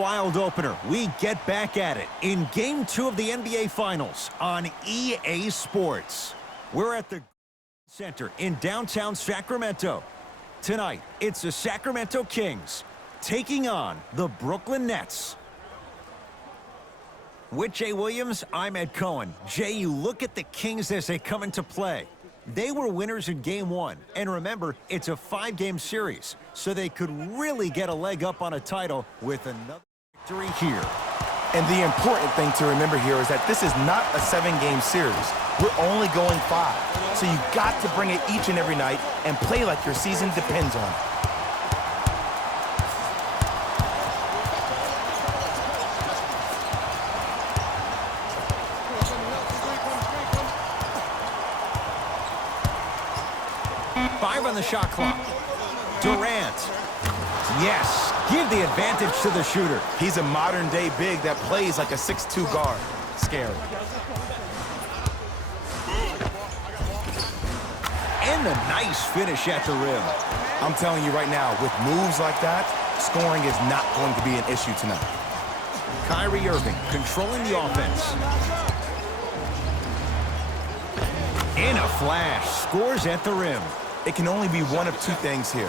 wild opener. We get back at it in Game 2 of the NBA Finals on EA Sports. We're at the Center in downtown Sacramento. Tonight, it's the Sacramento Kings taking on the Brooklyn Nets. With Jay Williams, I'm Ed Cohen. Jay, you look at the Kings as they come into play. They were winners in Game 1, and remember, it's a 5-game series, so they could really get a leg up on a title with another victory here. And the important thing to remember here is that this is not a 7-game series. We're only going 5, so you got to bring it each and every night and play like your season depends on it. On the shot clock. Durant. Yes, give the advantage to the shooter. He's a modern-day big that plays like a 6'2 guard. Scary. And a nice finish at the rim. I'm telling you right now, with moves like that, scoring is not going to be an issue tonight. Kyrie Irving controlling the offense. In a flash, scores at the rim. It can only be one of two things here.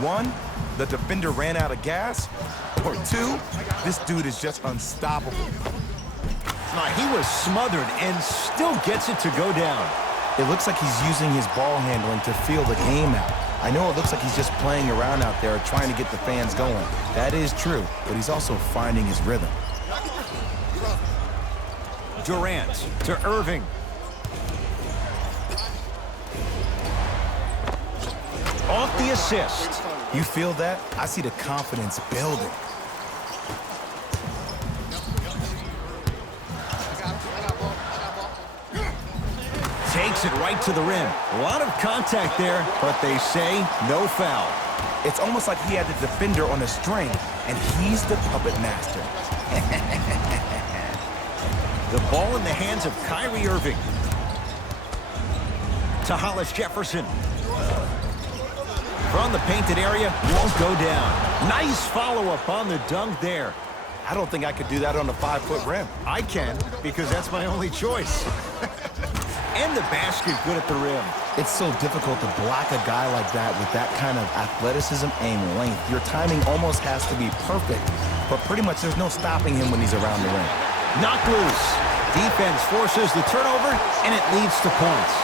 One, the defender ran out of gas. Or two, this dude is just unstoppable. He was smothered and still gets it to go down. It looks like he's using his ball handling to feel the game out. I know it looks like he's just playing around out there trying to get the fans going. That is true, but he's also finding his rhythm. Durant to Irving. Off the assist. You feel that? I see the confidence building. Takes it right to the rim. A lot of contact there, but they say no foul. It's almost like he had the defender on a string, and he's the puppet master. The ball in the hands of Kyrie Irving. To Hollis Jefferson. From the painted area, won't go down. Nice follow-up on the dunk there. I don't think I could do that on a 5-foot rim. I can, because that's my only choice. And the basket good at the rim. It's so difficult to block a guy like that with that kind of athleticism and length. Your timing almost has to be perfect, but pretty much there's no stopping him when he's around the rim. Knocked loose. Defense forces the turnover, and it leads to points.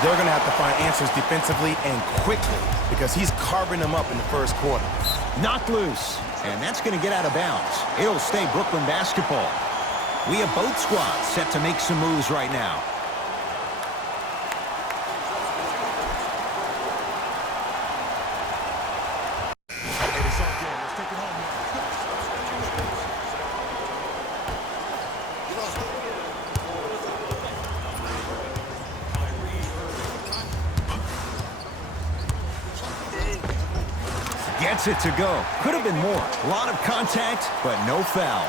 They're going to have to find answers defensively and quickly because he's carving them up in the first quarter. Knocked loose, and that's going to get out of bounds. It'll stay Brooklyn basketball. We have both squads set to make some moves right now. Gets it to go. Could have been more. A lot of contact, but no foul.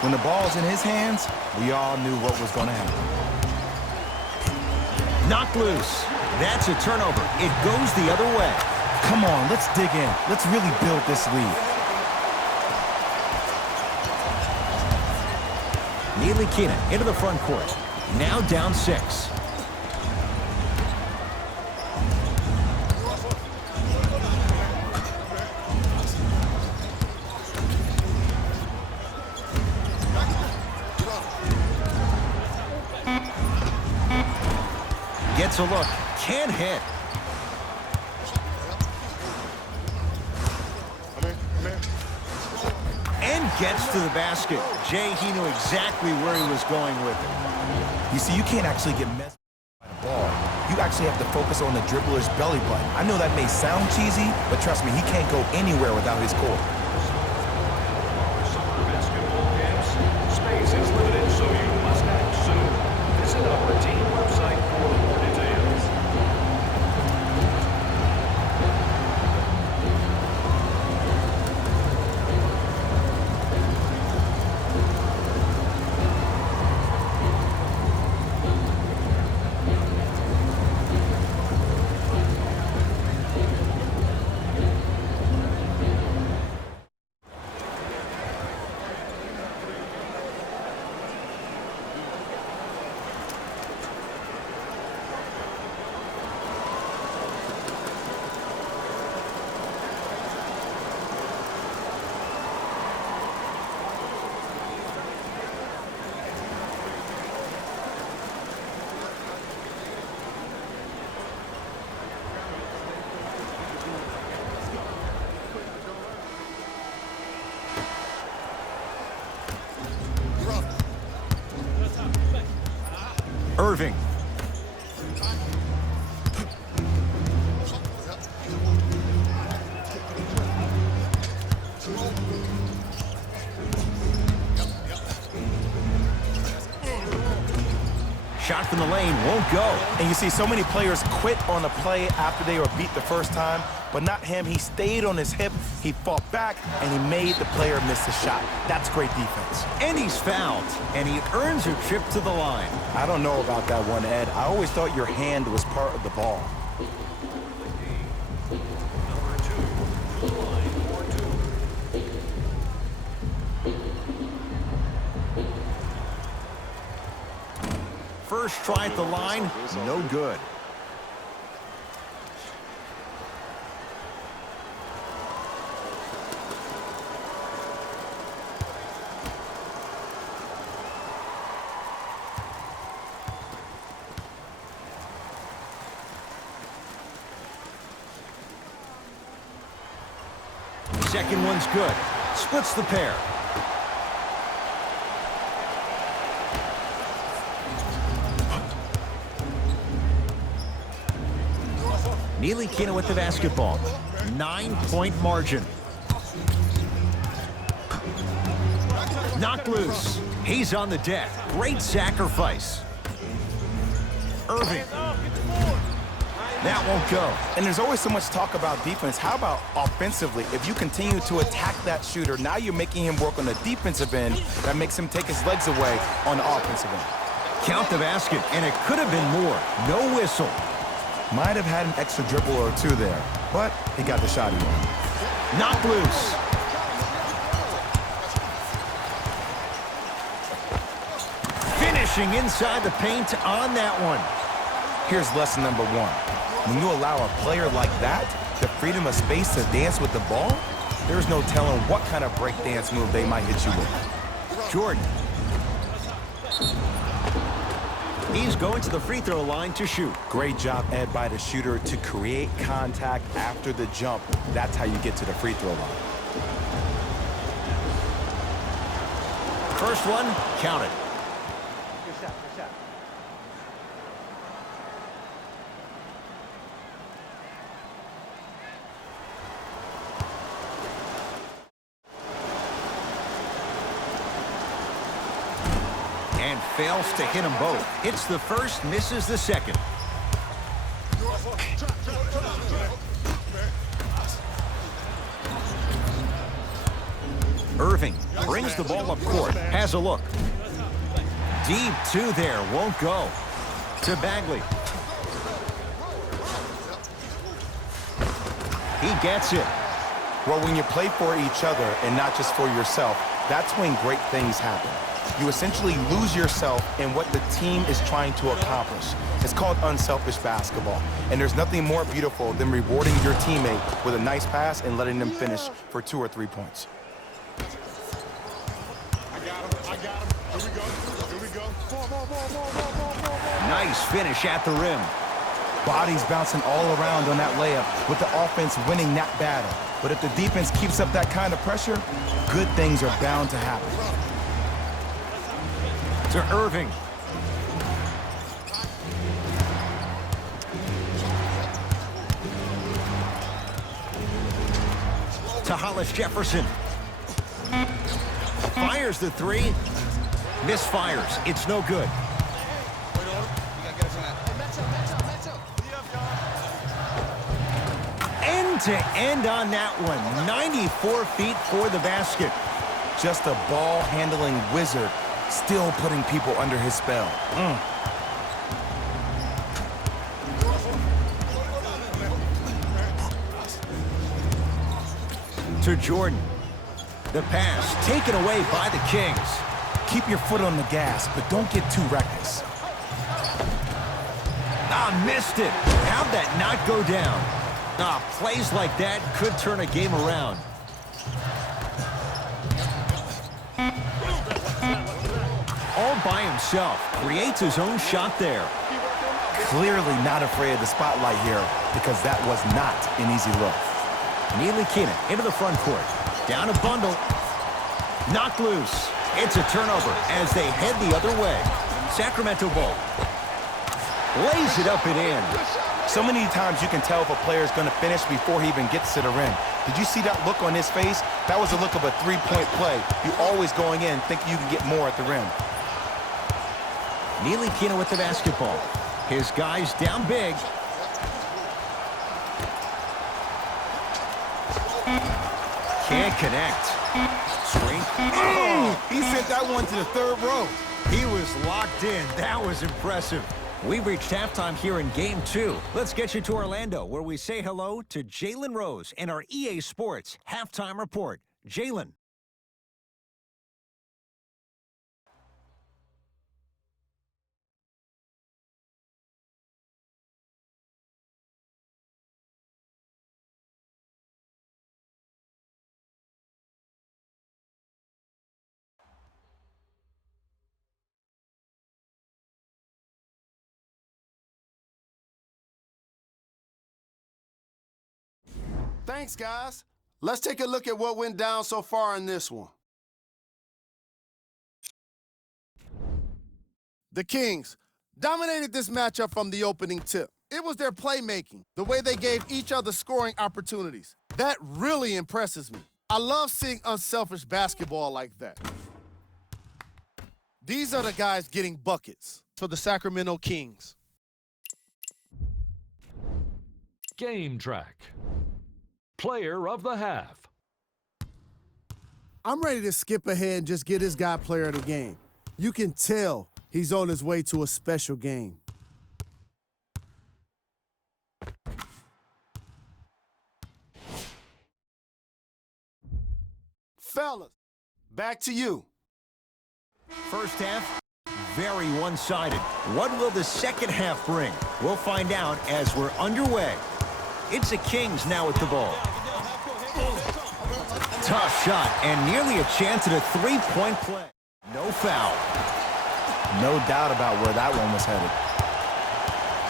When the ball's in his hands, we all knew what was going to happen. Knocked loose. That's a turnover. It goes the other way. Come on, let's dig in. Let's really build this lead. Neely Keenan into the front court. Now down 6. Gets a look. Can't hit. And gets to the basket. Jay, he knew exactly where he was going with it. You see, you can't actually get messed by the ball. You actually have to focus on the dribbler's belly button. I know that may sound cheesy, but trust me, he can't go anywhere without his core. Summer basketball camps. Space is limited, so you must act soon. Visit our team website for more details. Irving. Shot from the lane won't go. And you see so many players quit on a play after they were beat the first time, but not him. He stayed on his hip, he fought back, and he made the player miss the shot. That's great defense. And he's fouled, and he earns a trip to the line. I don't know about that one, Ed. I always thought your hand was part of the ball. Number 2, to the line for 2. First try at the line, no good. Second one's good. Splits the pair. Ntilikina with the basketball. 9-point margin. Knocked loose. He's on the deck. Great sacrifice. Irving. That won't go. And there's always so much talk about defense. How about offensively? If you continue to attack that shooter, now you're making him work on the defensive end. That makes him take his legs away on the offensive end. Count the basket, and it could have been more. No whistle. Might have had an extra dribble or two there, but he got the shot he wanted. Knocked loose. Finishing inside the paint on that one. Here's lesson number 1. When you allow a player like that the freedom of space to dance with the ball, there's no telling what kind of break dance move they might hit you with. Jordan. He's going to the free throw line to shoot. Great job, Ed, by the shooter to create contact after the jump. That's how you get to the free throw line. First one, count it. And fails to hit them both. Hits the first, misses the second. Irving brings the ball up court. Has a look. Deep two there. Won't go. To Bagley. He gets it. Well, when you play for each other and not just for yourself, that's when great things happen. You essentially lose yourself in what the team is trying to accomplish. It's called unselfish basketball. And there's nothing more beautiful than rewarding your teammate with a nice pass and letting them finish for 2 or 3 points. Nice finish at the rim. Bodies bouncing all around on that layup with the offense winning that battle. But if the defense keeps up that kind of pressure, good things are bound to happen. To Irving. To Hollis Jefferson. Fires the three. Misfires. It's no good. End to end on that one. 94 feet for the basket. Just a ball-handling wizard, still putting people under his spell. To Jordan. The pass taken away by the Kings. Keep your foot on the gas, but don't get too reckless. Missed it. How'd that not go down? Plays like that could turn a game around. All by himself. Creates his own shot there. Clearly not afraid of the spotlight here because that was not an easy look. Ntilikina into the front court. Down a bundle. Knocked loose. It's a turnover as they head the other way. Sacramento ball. Lays it up and in. So many times you can tell if a player is going to finish before he even gets to the rim. Did you see that look on his face? That was a look of a three-point play. You always going in thinking you can get more at the rim. Ntilikina with the basketball. His guys down big. Can't connect. Screen. Oh, he sent that one to the third row. He was locked in. That was impressive. We've reached halftime here in Game 2. Let's get you to Orlando, where we say hello to Jalen Rose in our EA Sports Halftime Report. Jalen. Thanks, guys. Let's take a look at what went down so far in this one. The Kings dominated this matchup from the opening tip. It was their playmaking, the way they gave each other scoring opportunities. That really impresses me. I love seeing unselfish basketball like that. These are the guys getting buckets for the Sacramento Kings. Game track. Player of the half. I'm ready to skip ahead and just get his guy player of the game. You can tell he's on his way to a special game. Fellas, back to you. First half, very one-sided. What will the second half bring? We'll find out as we're underway. It's the Kings now with the ball. Tough shot and nearly a chance at a three-point play. No foul. No doubt about where that one was headed.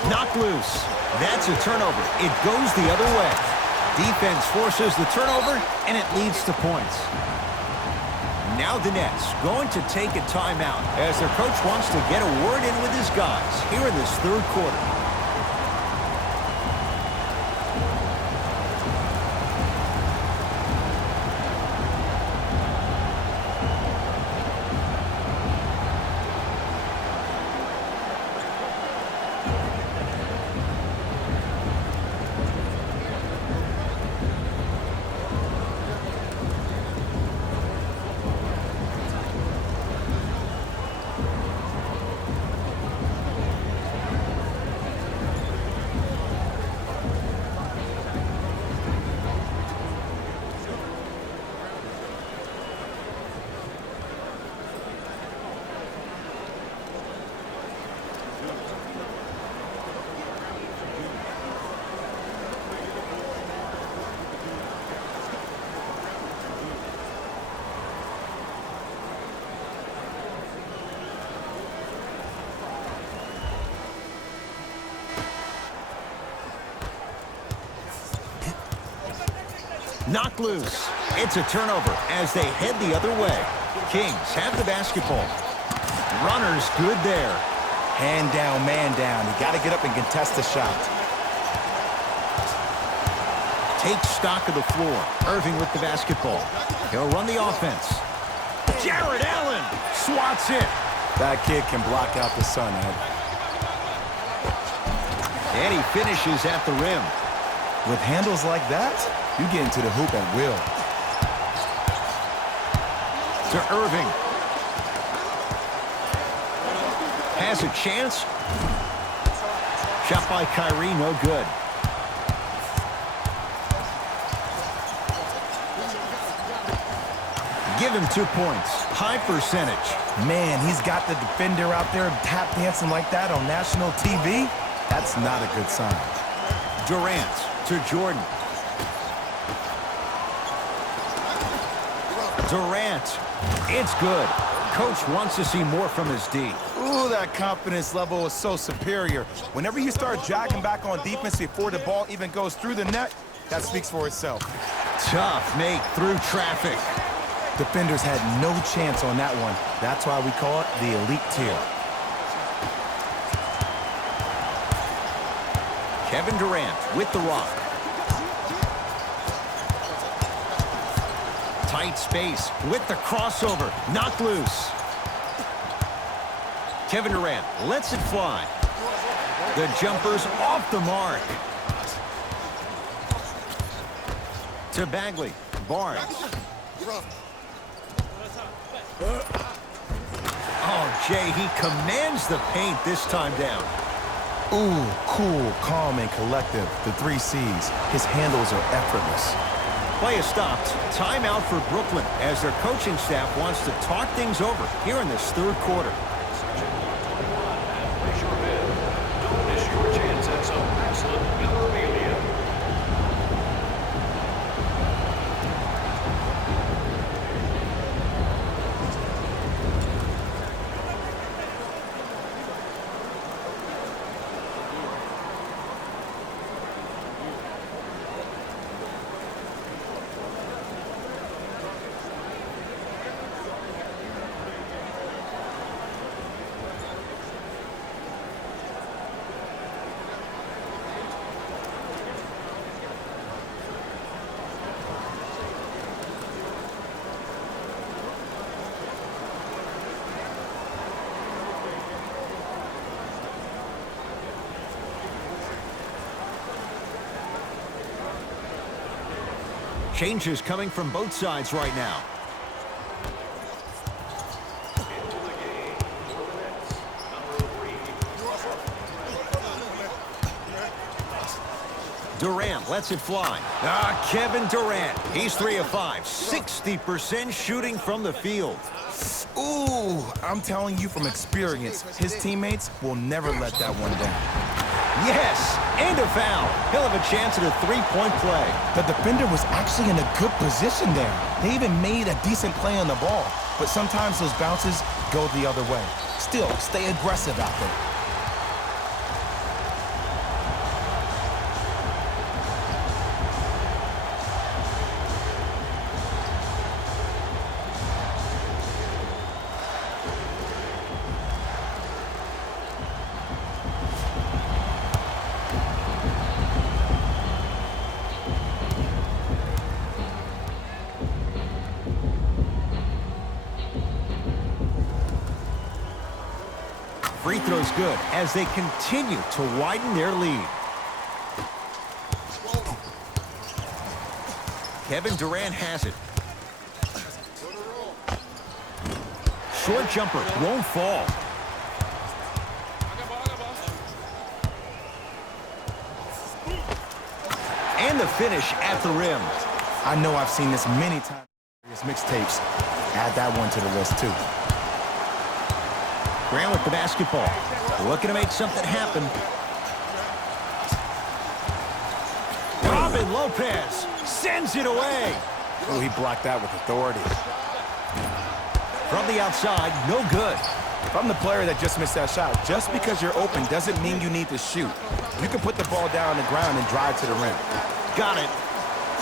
Knocked loose. That's a turnover. It goes the other way. Defense forces the turnover, and it leads to points. Now the Nets going to take a timeout as their coach wants to get a word in with his guys here in this third quarter. Knocked loose. It's a turnover as they head the other way. Kings have the basketball. Runners good there. Hand down, man down. You got to get up and contest the shot. Takes stock of the floor. Irving with the basketball. He'll run the offense. Jared Allen swats it. That kid can block out the sun, Ed. And he finishes at the rim. With handles like that, you get into the hoop at will. To Irving. Has a chance. Shot by Kyrie, no good. Give him 2 points. High percentage. Man, he's got the defender out there tap dancing like that on national TV. That's not a good sign. Durant to Jordan. Durant. It's good. Coach wants to see more from his D. Ooh, that confidence level is so superior. Whenever you start jogging back on defense before the ball even goes through the net, that speaks for itself. Tough make through traffic. Defenders had no chance on that one. That's why we call it the elite tier. Kevin Durant with the rock. Tight space with the crossover. Knocked loose. Kevin Durant lets it fly. The jumper's off the mark. To Bagley. Barnes. Oh, Jay, he commands the paint this time down. Ooh, cool, calm, and collective. The 3 C's. His handles are effortless. Play is stopped. Timeout for Brooklyn as their coaching staff wants to talk things over here in this third quarter. Section 121 and place your bid. Don't miss your chance at some excellent memorabilia. Changes coming from both sides right now. Into the game for the Nets, number 3. Durant lets it fly. Kevin Durant. He's 3 of 5. 60% shooting from the field. Ooh, I'm telling you from experience, his teammates will never let that one down. Yes, and a foul. He'll have a chance at a 3-point play. The defender was actually in a good position there. They even made a decent play on the ball, but sometimes those bounces go the other way. Still, stay aggressive out there. Free throw's good as they continue to widen their lead. Kevin Durant has it. Short jumper won't fall. And the finish at the rim. I know I've seen this many times in various mixtapes. Add that one to the list, too. Grant with the basketball. Looking to make something happen. Robin Lopez sends it away. Oh, he blocked that with authority. From the outside, no good. If I'm the player that just missed that shot, just because you're open doesn't mean you need to shoot. You can put the ball down on the ground and drive to the rim. Got it.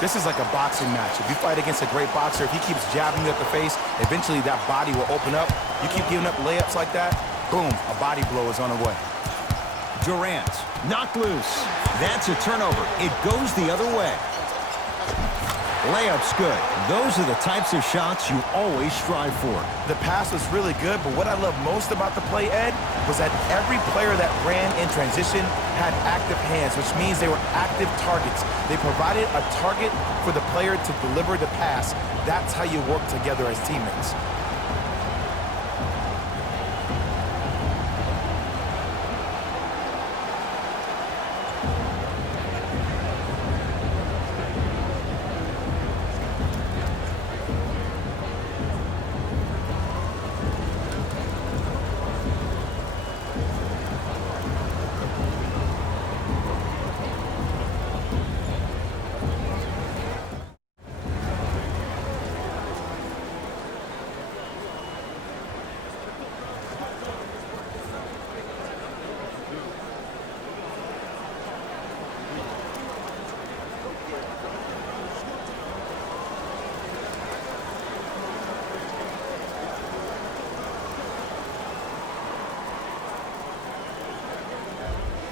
This is like a boxing match. If you fight against a great boxer, if he keeps jabbing you at the face, eventually that body will open up. You keep giving up layups like that, boom, a body blow is on the way. Durant, knocked loose. That's a turnover. It goes the other way. Layup's good. Those are the types of shots you always strive for. The pass was really good, but what I love most about the play, Ed, was that every player that ran in transition had active hands, which means they were active targets. They provided a target for the player to deliver the pass. That's how you work together as teammates.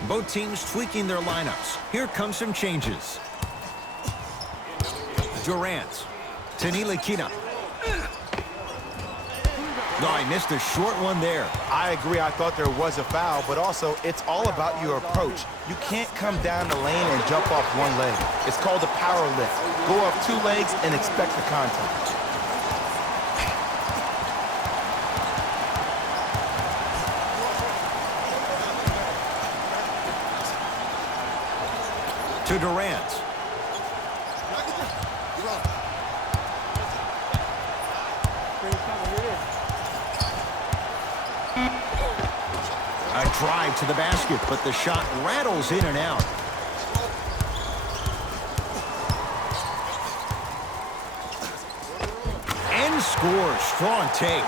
Both teams tweaking their lineups. Here come some changes. Durant to Ntilikina. No, I missed a short one there. I agree. I thought there was a foul, but also it's all about your approach. You can't come down the lane and jump off one leg. It's called a power lift. Go off two legs and expect the contact. To Durant. A drive to the basket, but the shot rattles in and out. And scores. Strong take.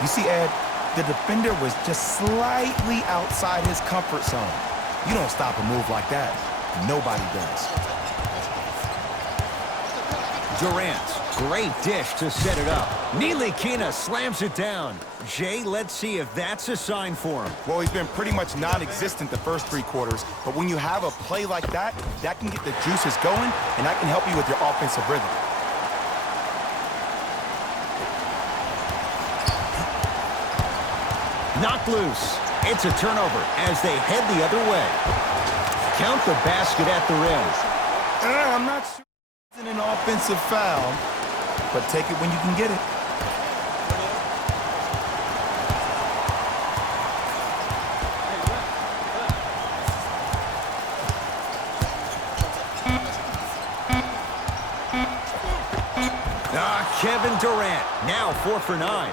You see, Ed, the defender was just slightly outside his comfort zone. You don't stop a move like that. Nobody does. Durant, great dish to set it up. Ntilikina slams it down. Jay, let's see if that's a sign for him. Well, he's been pretty much non-existent the first 3 quarters, but when you have a play like that, that can get the juices going, and that can help you with your offensive rhythm. Knocked loose. It's a turnover as they head the other way. Count the basket at the rim. I'm not sure it's an offensive foul, but take it when you can get it. Kevin Durant, now 4 for 9.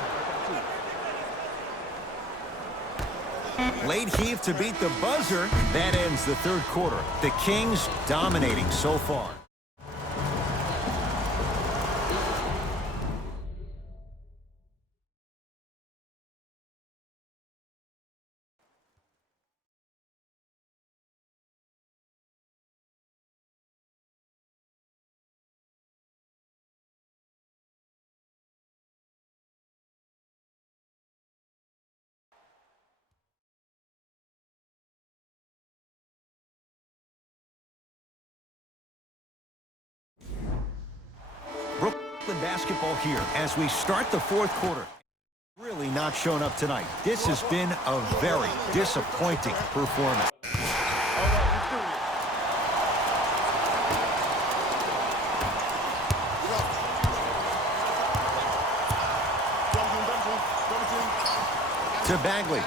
Late heave to beat the buzzer. That ends the third quarter. The Kings dominating so far. Brooklyn basketball here as we start the fourth quarter. Really not shown up tonight. This has been a very disappointing performance. To Bagley.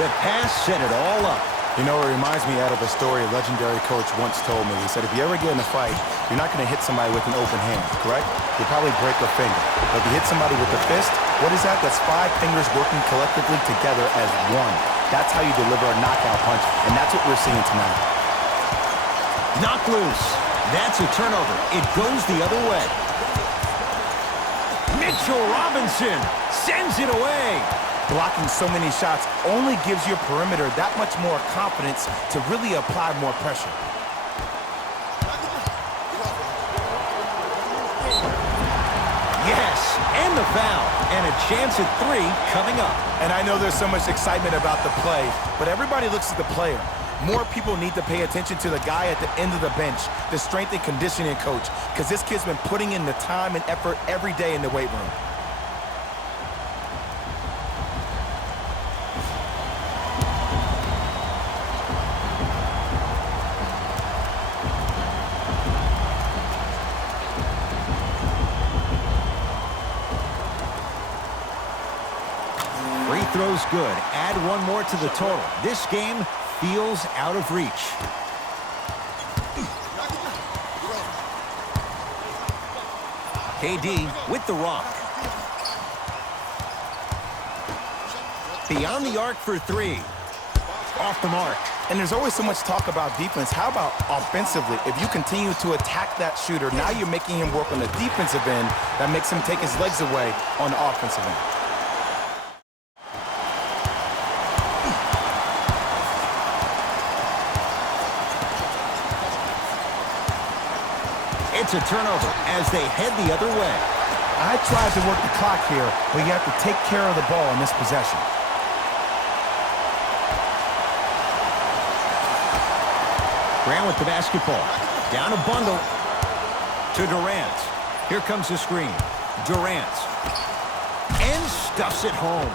The pass set it all up. You know, it reminds me out of a story a legendary coach once told me. He said, if you ever get in a fight, you're not going to hit somebody with an open hand, correct? You'll probably break a finger. But if you hit somebody with a fist, what is that? That's 5 fingers working collectively together as one. That's how you deliver a knockout punch, and that's what we're seeing tonight. Knocked loose. That's a turnover. It goes the other way. Mitchell Robinson sends it away. Blocking so many shots only gives your perimeter that much more confidence to really apply more pressure. Yes, and the foul. And a chance at 3 coming up. And I know there's so much excitement about the play, but everybody looks at the player. More people need to pay attention to the guy at the end of the bench, the strength and conditioning coach, because this kid's been putting in the time and effort every day in the weight room. Free throw's good. Add 1 more to the total. This game feels out of reach. KD with the rock. Beyond the arc for 3. Off the mark. And there's always so much talk about defense. How about offensively? If you continue to attack that shooter, now you're making him work on the defensive end. That makes him take his legs away on the offensive end. It's a turnover as they head the other way. I tried to work the clock here, but you have to take care of the ball in this possession. Grant with the basketball. Down a bundle to Durant. Here comes the screen. Durant. And stuffs it home.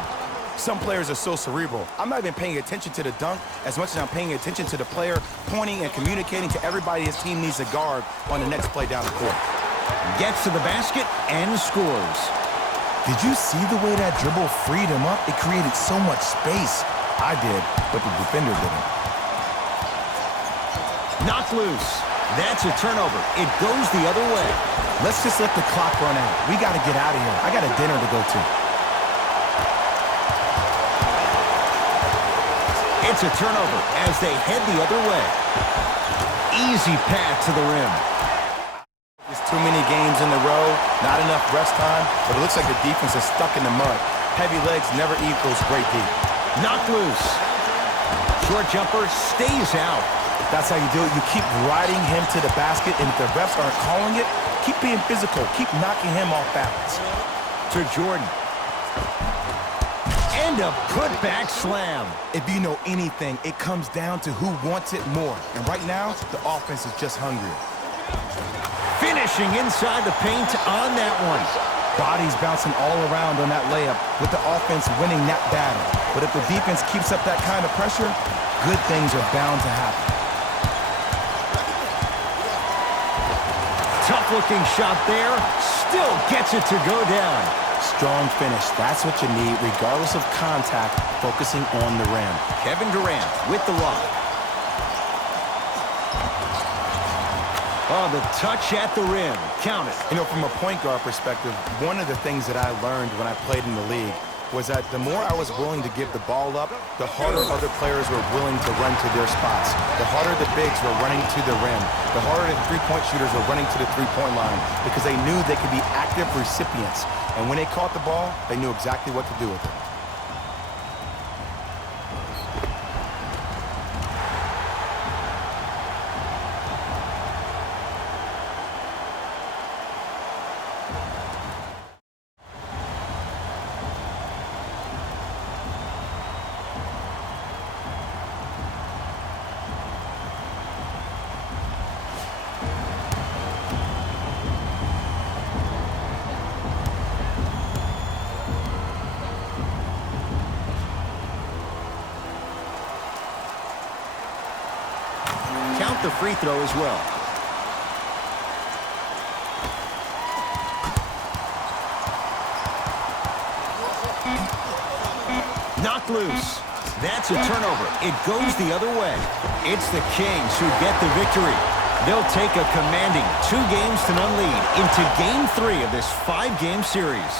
Some players are so cerebral. I'm not even paying attention to the dunk as much as I'm paying attention to the player pointing and communicating to everybody his team needs to guard on the next play down the court. Gets to the basket and scores. Did you see the way that dribble freed him up? It created so much space. I did, but the defender didn't. Knocked loose. That's a turnover. It goes the other way. Let's just let the clock run out. We got to get out of here. I got a dinner to go to. It's a turnover as they head the other way. Easy path to the rim. There's too many games in a row, not enough rest time, but it looks like the defense is stuck in the mud. Heavy legs never equals great deep. Knocked loose. Short jumper stays out. That's how you do it. You keep riding him to the basket, and if the refs aren't calling it, keep being physical. Keep knocking him off balance. To Jordan. And a putback slam. If you know anything, it comes down to who wants it more. And right now, the offense is just hungrier. Finishing inside the paint on that one. Bodies bouncing all around on that layup with the offense winning that battle. But if the defense keeps up that kind of pressure, good things are bound to happen. Tough-looking shot there. Still gets it to go down. Strong finish. That's what you need, regardless of contact, focusing on the rim. Kevin Durant with the rock. Oh, the touch at the rim. Count it. You know, from a point guard perspective, one of the things that I learned when I played in the league was that the more I was willing to give the ball up, the harder other players were willing to run to their spots. The harder the bigs were running to the rim. The harder the three-point shooters were running to the three-point line because they knew they could be active recipients. And when they caught the ball, they knew exactly what to do with it. Count the free throw as well. Knocked loose. That's a turnover. It goes the other way. It's the Kings who get the victory. They'll take a commanding 2-0 lead into Game 3 of this 5-game series.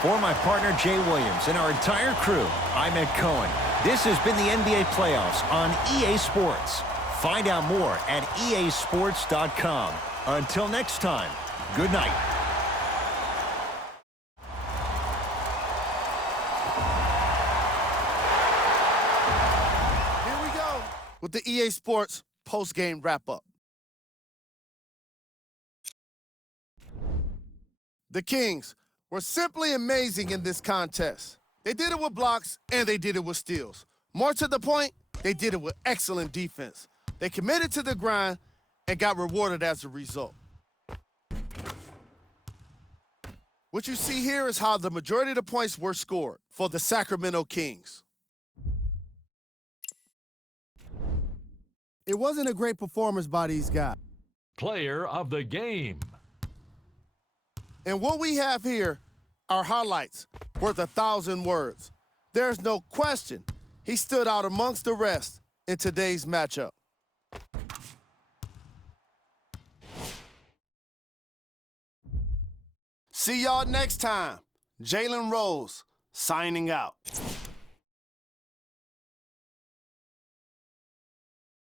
For my partner Jay Williams and our entire crew, I'm Ed Cohen. This has been the NBA playoffs on EA Sports. Find out more at easports.com. Until next time, good night. Here we go with the EA Sports post-game wrap-up. The Kings were simply amazing in this contest. They did it with blocks, and they did it with steals. More to the point, they did it with excellent defense. They committed to the grind and got rewarded as a result. What you see here is how the majority of the points were scored for the Sacramento Kings. It wasn't a great performance by these guys. Player of the game. And what we have here are highlights worth 1,000 words. There's no question he stood out amongst the rest in today's matchup. See y'all next time. Jalen Rose signing out.